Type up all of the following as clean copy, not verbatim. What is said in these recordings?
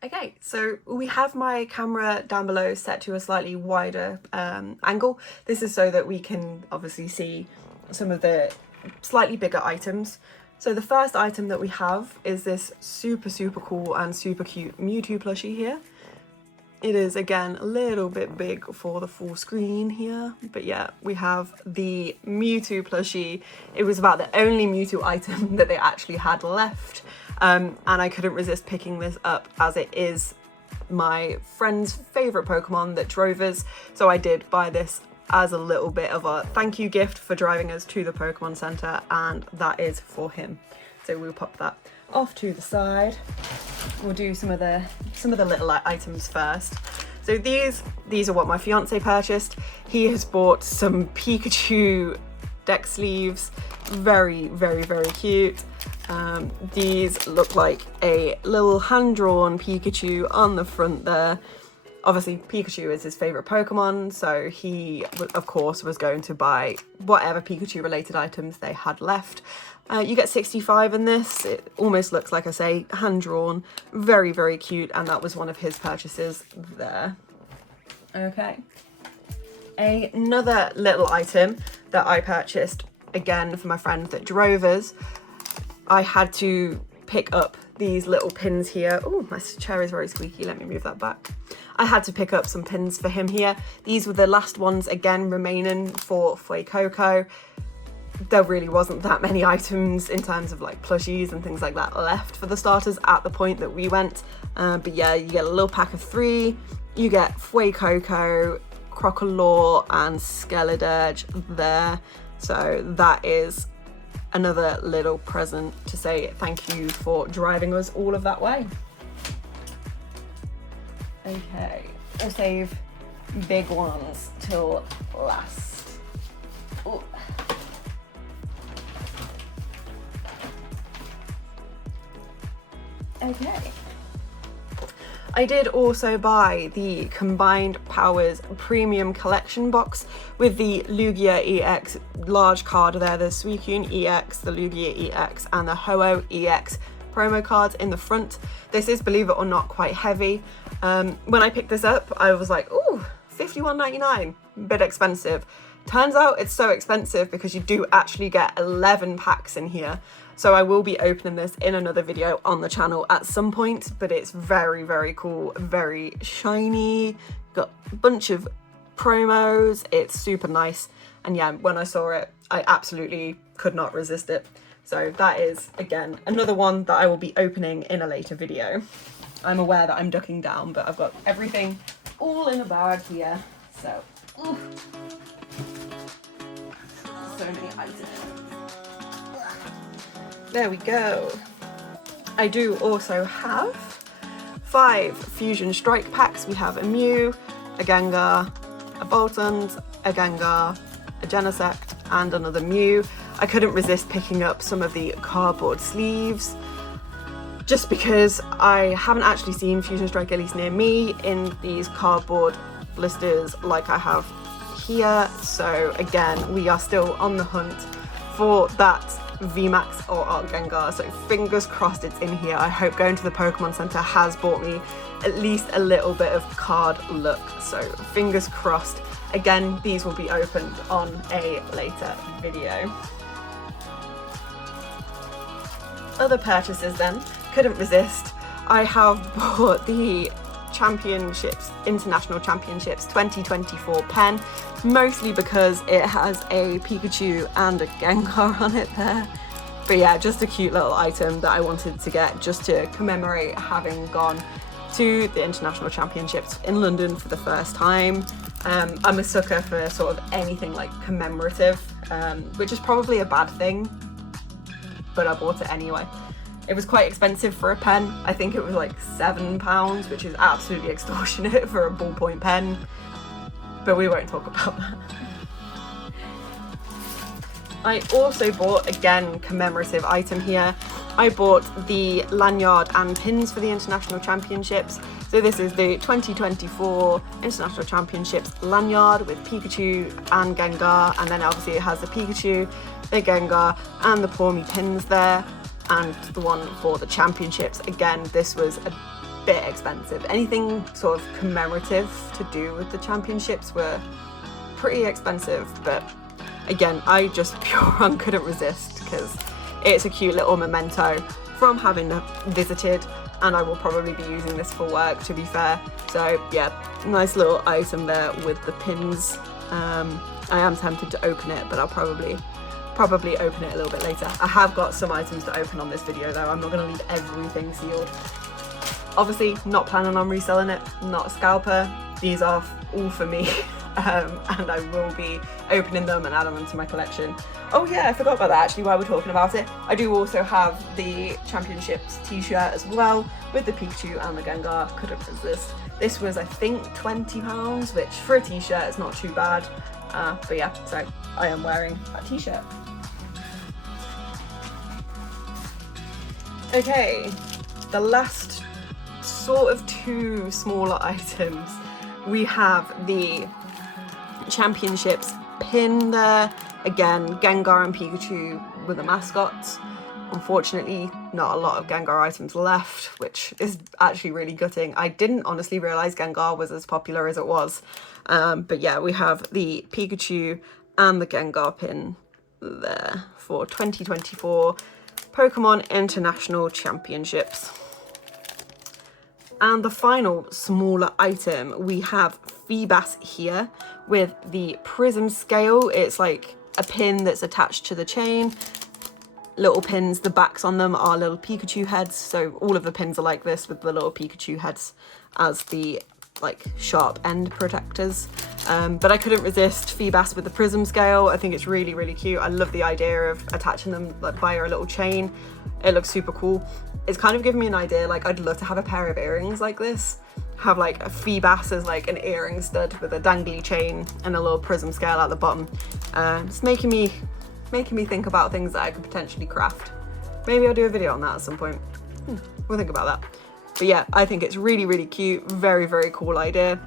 Okay, so we have my camera down below set to a slightly wider angle. This is so that we can obviously see some of the slightly bigger items. So the first item that we have is this super cool and super cute Mewtwo plushie here. It is again a little bit big for the full screen here, but yeah, we have the Mewtwo plushie. It was about the only Mewtwo item that they actually had left. And I couldn't resist picking this up as it is my friend's favourite Pokemon that drove us. So I did buy this as a little bit of a thank you gift for driving us to the Pokemon Center, and that is for him. So we'll pop that off to the side. We'll do some of the little items first. So these are what my fiance purchased. He has bought some Pikachu deck sleeves, very cute. These look like a little hand-drawn Pikachu on the front there. Obviously, Pikachu is his favourite Pokemon, so he, of course, was going to buy whatever Pikachu-related items they had left. You get 65 in this. It almost looks like, I say, hand-drawn. Very cute, and that was one of his purchases there. Okay. Another little item that I purchased, again, for my friend that drove us. I had to pick up these little pins here. Oh, my chair is very squeaky. Let me move that back. I had to pick up some pins for him here. These were the last ones, again, remaining for Fuecoco. There really wasn't that many items in terms of like plushies and things like that left for the starters at the point that we went. But yeah, you get a little pack of 3. You get Fuecoco, Crocodile and Skeledirge there. So that is another little present to say thank you for driving us all of that way. Okay, we'll save big ones till last. Ooh. Okay. I did also buy the Combined Powers Premium Collection box with the Lugia EX large card there, the Suicune EX, the Lugia EX and the Ho-Oh EX promo cards in the front. This is, believe it or not, quite heavy. When I picked this up, I was like, ooh, $51.99, bit expensive. Turns out it's so expensive because you do actually get 11 packs in here. So I will be opening this in another video on the channel at some point, but it's very cool, very shiny, got a bunch of promos, it's super nice. And yeah, when I saw it, I absolutely could not resist it. So that is, again, another one that I will be opening in a later video. I'm aware that I'm ducking down, but I've got everything all in a bag here. So, oof. So many items. There we go. I do also have 5 Fusion Strike packs. We have a Mew, a Gengar, a Boltund, a Gengar, a Genesect, and another Mew. I couldn't resist picking up some of the cardboard sleeves, just because I haven't actually seen Fusion Strike, at least near me, in these cardboard blisters like I have here. So again, we are still on the hunt for that VMAX or Art Gengar, so fingers crossed it's in here. I hope going to the Pokemon Center has bought me at least a little bit of card luck, so fingers crossed. Again, these will be opened on a later video. Other purchases then, couldn't resist. I have bought the International Championships 2024 pen, mostly because it has a Pikachu and a Gengar on it there. But yeah, just a cute little item that I wanted to get just to commemorate having gone to the International Championships in London for the first time. I'm a sucker for sort of anything like commemorative, which is probably a bad thing, but I bought it anyway. It was quite expensive for a pen. I think it was like £7, which is absolutely extortionate for a ballpoint pen, but we won't talk about that. I also bought, again, commemorative item here. I bought the lanyard and pins for the International Championships. So this is the 2024 International Championships lanyard with Pikachu and Gengar, and then obviously it has the Pikachu, the Gengar, and the Pawmi pins there. And the one for the championships, again, this was a bit expensive. Anything sort of commemorative to do with the championships were pretty expensive, but again, I just pure couldn't resist because it's a cute little memento from having visited, and I will probably be using this for work, to be fair. So yeah, nice little item there with the pins. I am tempted to open it, but I'll probably open it a little bit later. I have got some items to open on this video though. I'm not going to leave everything sealed. Obviously not planning on reselling it, not a scalper. These are all for me. And I will be opening them and adding them to my collection. Oh yeah, I forgot about that actually while we're talking about it. I do also have the Championships t-shirt as well with the Pikachu and the Gengar. Couldn't resist. This was, I think, £20, which for a t-shirt is not too bad. But yeah, so I am wearing that t-shirt. Okay, the last sort of two smaller items. We have the Championships pin there. Again, Gengar and Pikachu were the mascots. Unfortunately, not a lot of Gengar items left, which is actually really gutting. I didn't honestly realise Gengar was as popular as it was. But yeah, we have the Pikachu and the Gengar pin there for 2024 Pokemon International Championships. And the final smaller item, we have Feebas here with the prism scale. It's like a pin that's attached to the chain. Little pins, the backs on them are little Pikachu heads. So all of the pins are like this with the little Pikachu heads as the like sharp end protectors. But I couldn't resist Feebas with the prism scale. I think it's really, really cute. I love the idea of attaching them like via a little chain. It looks super cool. It's kind of giving me an idea, like I'd love to have a pair of earrings like this. Have like a Feebas as like an earring stud with a dangly chain and a little prism scale at the bottom. It's making me think about things that I could potentially craft. Maybe I'll do a video on that at some point. We'll think about that. But yeah, I think it's really, really cute. Very, very cool idea.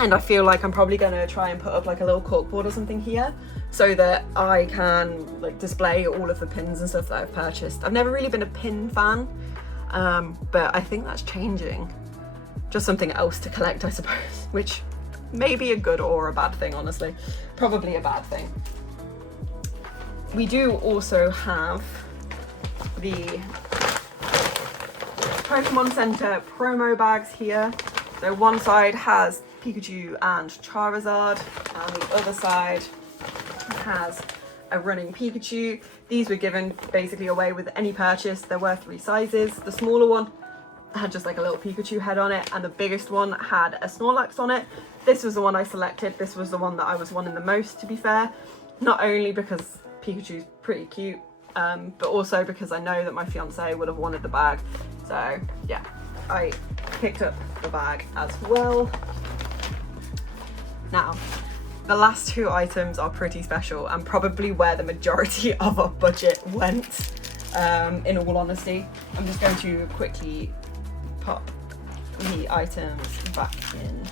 And I feel like I'm probably going to try and put up like a little corkboard or something here so that I can like display all of the pins and stuff that I've purchased. I've never really been a pin fan, but I think that's changing. Just something else to collect, I suppose, which may be a good or a bad thing, honestly. Probably a bad thing. We do also have the Pokemon Center promo bags here. So one side has Pikachu and Charizard, and the other side has a running Pikachu. These were given basically away with any purchase. There were 3 sizes. The smaller one had just like a little Pikachu head on it, and the biggest one had a Snorlax on it. This was the one I selected. This was the one that I was wanting the most, to be fair. Not only because Pikachu's pretty cute, but also because I know that my fiance would have wanted the bag. So yeah, I picked up the bag as well. Now, the last 2 items are pretty special and probably where the majority of our budget went, in all honesty. I'm just going to quickly pop the items back in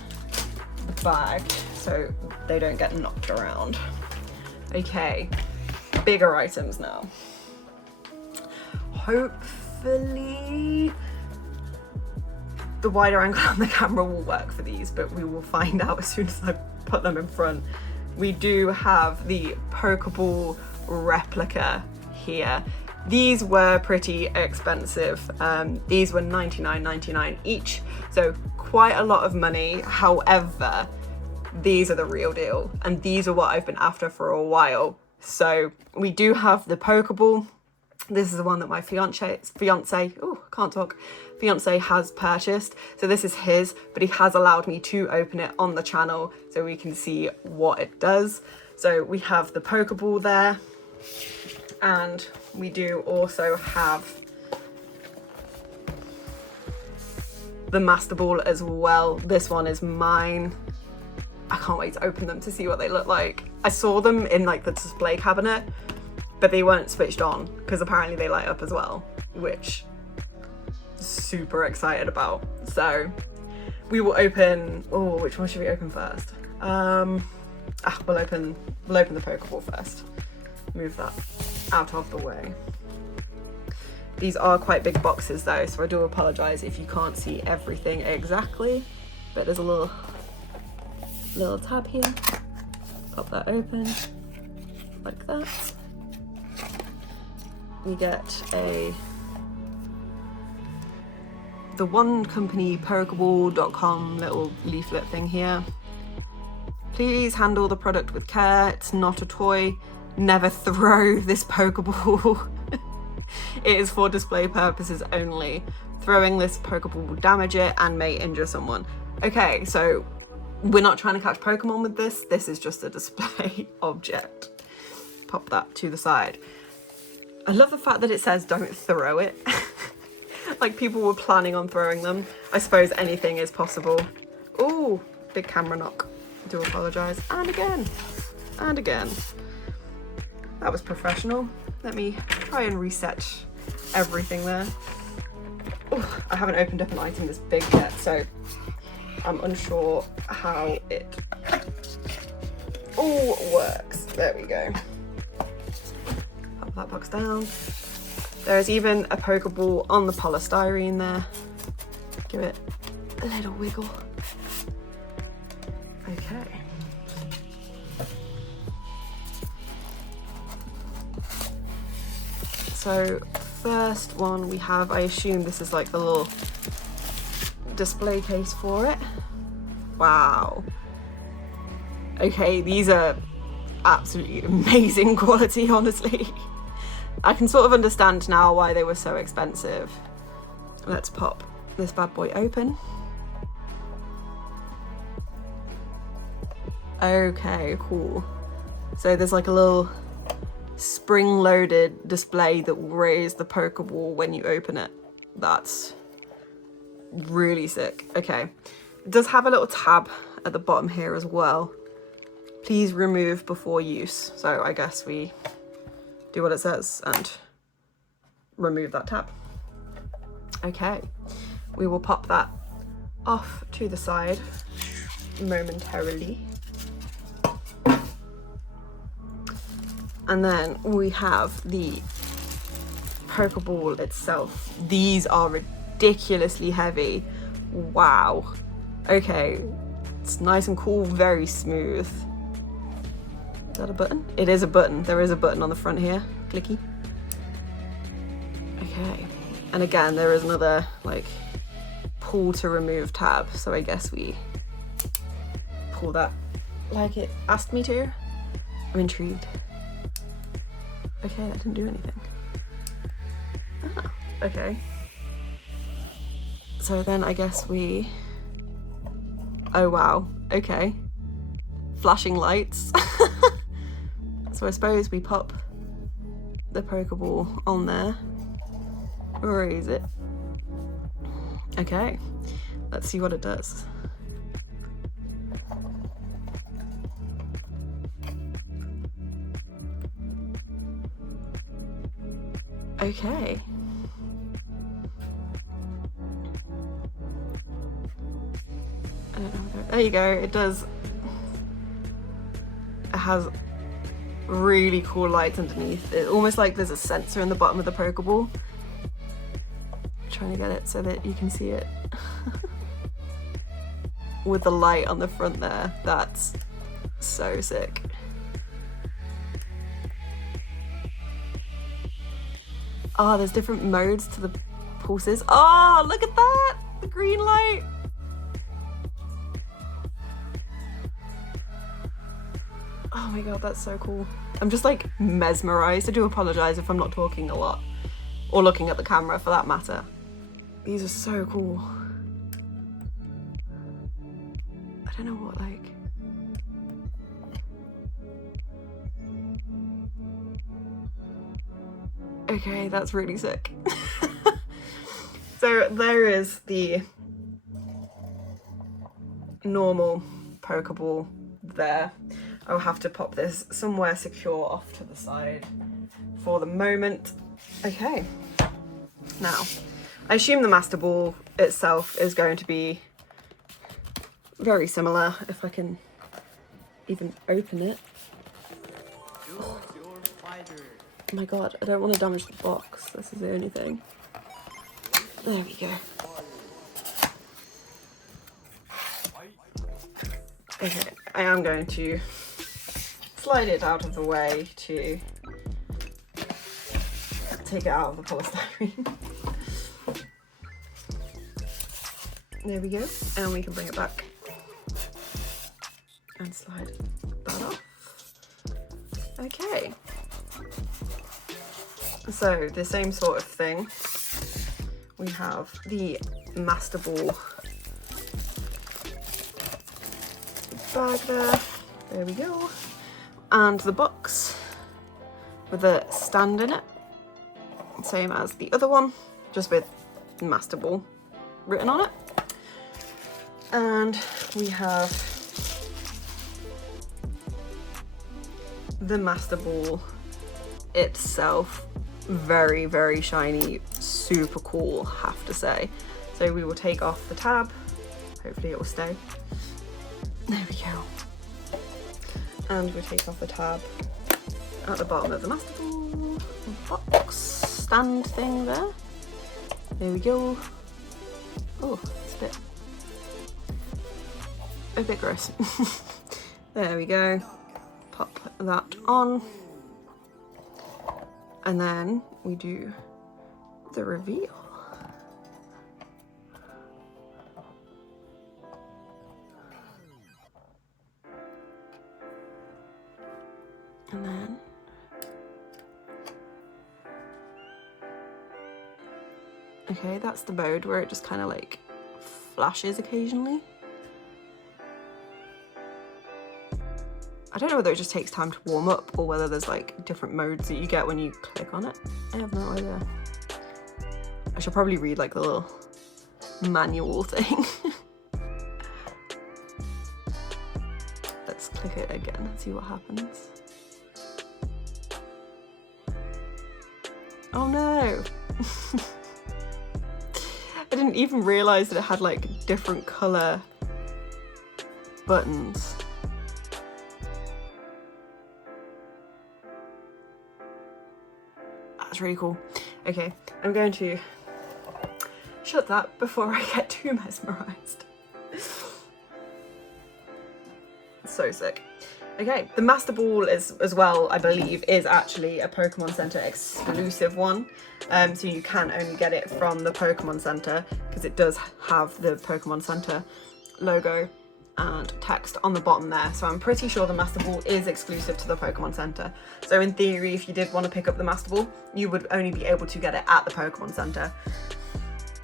the bag so they don't get knocked around. Okay, bigger items now. Hopefully the wider angle on the camera will work for these, but we will find out as soon as I put them in front. We do have the Pokeball replica here. These were pretty expensive. These were $99.99 each, so quite a lot of money. However, these are the real deal, and these are what I've been after for a while. So we do have the Pokeball. This is the one that my fiance has purchased. So this is his, but he has allowed me to open it on the channel so we can see what it does. So we have the Pokeball there, and we do also have the Master Ball as well. This one is mine. I can't wait to open them to see what they look like. I saw them in like the display cabinet, but they weren't switched on because apparently they light up as well, which super excited about. So we will open, which one should we open first? We'll open the Pokeball first. Move that out of the way. These are quite big boxes though, so I do apologise if you can't see everything exactly, but there's a little tab here. Pop that open like that. We get the One Company Pokeball.com little leaflet thing here. Please handle the product with care. It's not a toy. Never throw this Pokeball. It is for display purposes only. Throwing this Pokeball will damage it and may injure someone. Okay, so we're not trying to catch Pokemon with this. This is just a display object. Pop that to the side. I love the fact that it says don't throw it. Like people were planning on throwing them. I suppose anything is possible. Ooh, big camera knock. I do apologise. And again. And again. That was professional. Let me try and reset everything there. Ooh, I haven't opened up an item this big yet, so I'm unsure how it all works. There we go. Pop that box down. There's even a Pokeball on the polystyrene there. Give it a little wiggle. Okay. So first one we have, I assume this is like the little display case for it. Wow. Okay, these are absolutely amazing quality, honestly. I can sort of understand now why they were so expensive. Let's pop this bad boy open. Okay, cool. So there's like a little spring-loaded display that will raise the Pokeball when you open it. That's really sick. Okay. It does have a little tab at the bottom here as well. Please remove before use. So I guess we do what it says and remove that tab. Okay. We will pop that off to the side momentarily. And then we have the Pokeball itself. These are ridiculously heavy. Wow. Okay. It's nice and cool, very smooth. Is that a button? It is a button. There is a button on the front here. Clicky. Okay. And again, there is another like pull to remove tab. So I guess we pull that like it asked me to. I'm intrigued. Okay, that didn't do anything. Ah, okay. So then I guess we... Oh wow, okay. Flashing lights. So I suppose we pop the Pokeball on there. Raise it. Okay, let's see what it does. Okay. There you go, it does. It has really cool lights underneath. It's almost like there's a sensor in the bottom of the Pokeball. I'm trying to get it so that you can see it. With the light on the front there. That's so sick. Oh, there's different modes to the pulses. Oh, look at that! The green light! Oh my god, that's so cool. I'm just like mesmerized. I do apologize if I'm not talking a lot. Or looking at the camera for that matter. These are so cool. I don't know what like... Okay, that's really sick. So there is the normal Pokeball there. I'll have to pop this somewhere secure off to the side for the moment. Okay, now I assume the Master Ball itself is going to be very similar, if I can even open it. Oh my god, I don't want to damage the box. This is the only thing. There we go. Okay, I am going to slide it out of the way to take it out of the polystyrene. There we go, and we can bring it back and slide that off. Okay, so the same sort of thing. We have the Master Ball bag there. There we go. And the box with a stand in it. Same as the other one, just with Master Ball written on it. And we have the Master Ball itself. Very, very shiny, super cool, have to say. So we will take off the tab. Hopefully it will stay. There we go. And we take off the tab at the bottom of the Master Ball box stand thing there. There we go. Oh, it's a bit gross. There we go. Pop that on. And then we do the reveal. And then okay, that's the mode where it just kind of like flashes occasionally. I don't know whether it just takes time to warm up or whether there's like different modes that you get when you click on it. I have no idea. I should probably read like the little manual thing. Let's click it again and see what happens. Oh no! I didn't even realise that it had like different colour buttons. That's really cool. Okay, I'm going to shut that before I get too mesmerised. So sick. Okay, the Master Ball is, as well, I believe, is actually a Pokemon Center exclusive one. So you can only get it from the Pokemon Center because it does have the Pokemon Center logo and text on the bottom there. So I'm pretty sure the Master Ball is exclusive to the Pokemon Center. So in theory, if you did want to pick up the Master Ball, you would only be able to get it at the Pokemon Center.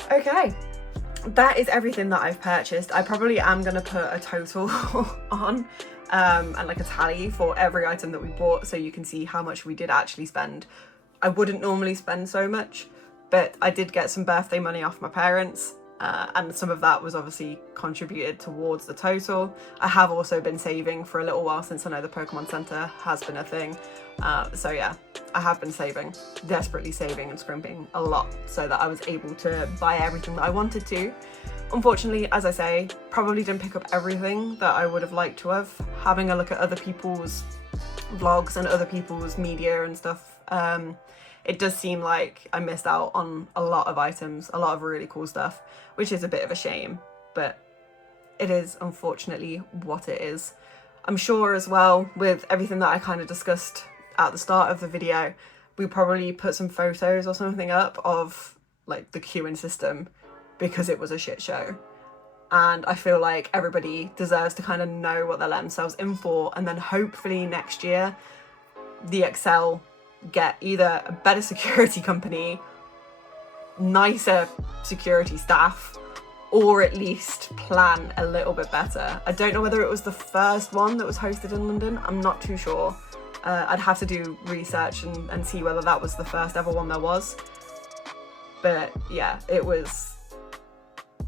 Okay, that is everything that I've purchased. I probably am going to put a total on and like a tally for every item that we bought so you can see how much we did actually spend. I wouldn't normally spend so much, but I did get some birthday money off my parents. And some of that was obviously contributed towards the total. I have also been saving for a little while since I know the Pokemon Center has been a thing. So yeah, I have been saving, desperately saving and scrimping a lot so that I was able to buy everything that I wanted to. Unfortunately, as I say, probably didn't pick up everything that I would have liked to have. Having a look at other people's vlogs and other people's media and stuff, it does seem like I missed out on a lot of items, a lot of really cool stuff, which is a bit of a shame, but it is unfortunately what it is. I'm sure as well, with everything that I kind of discussed at the start of the video, we probably put some photos or something up of like the queuing system because it was a shit show. And I feel like everybody deserves to kind of know what they're letting themselves in for, and then hopefully next year the Excel get either a better security company, nicer security staff, or at least plan a little bit better. I don't know whether it was the first one that was hosted in London, I'm not too sure. I'd have to do research and see whether that was the first ever one there was. But yeah, it was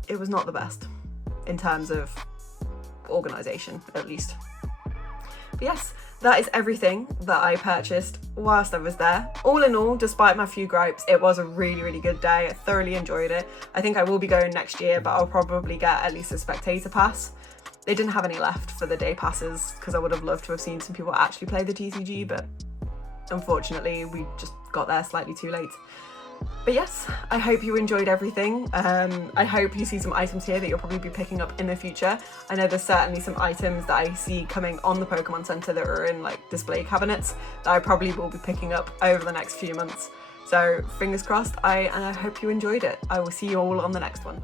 not the best in terms of organisation, at least. But yes, that is everything that I purchased whilst I was there. All in all, despite my few gripes, it was a really, really good day. I thoroughly enjoyed it. I think I will be going next year, but I'll probably get at least a spectator pass. They didn't have any left for the day passes because I would have loved to have seen some people actually play the TCG, but unfortunately we just got there slightly too late. But yes, I hope you enjoyed everything. I hope you see some items here that you'll probably be picking up in the future. I know there's certainly some items that I see coming on the Pokemon Center that are in like display cabinets that I probably will be picking up over the next few months. So fingers crossed, and I hope you enjoyed it. I will see you all on the next one.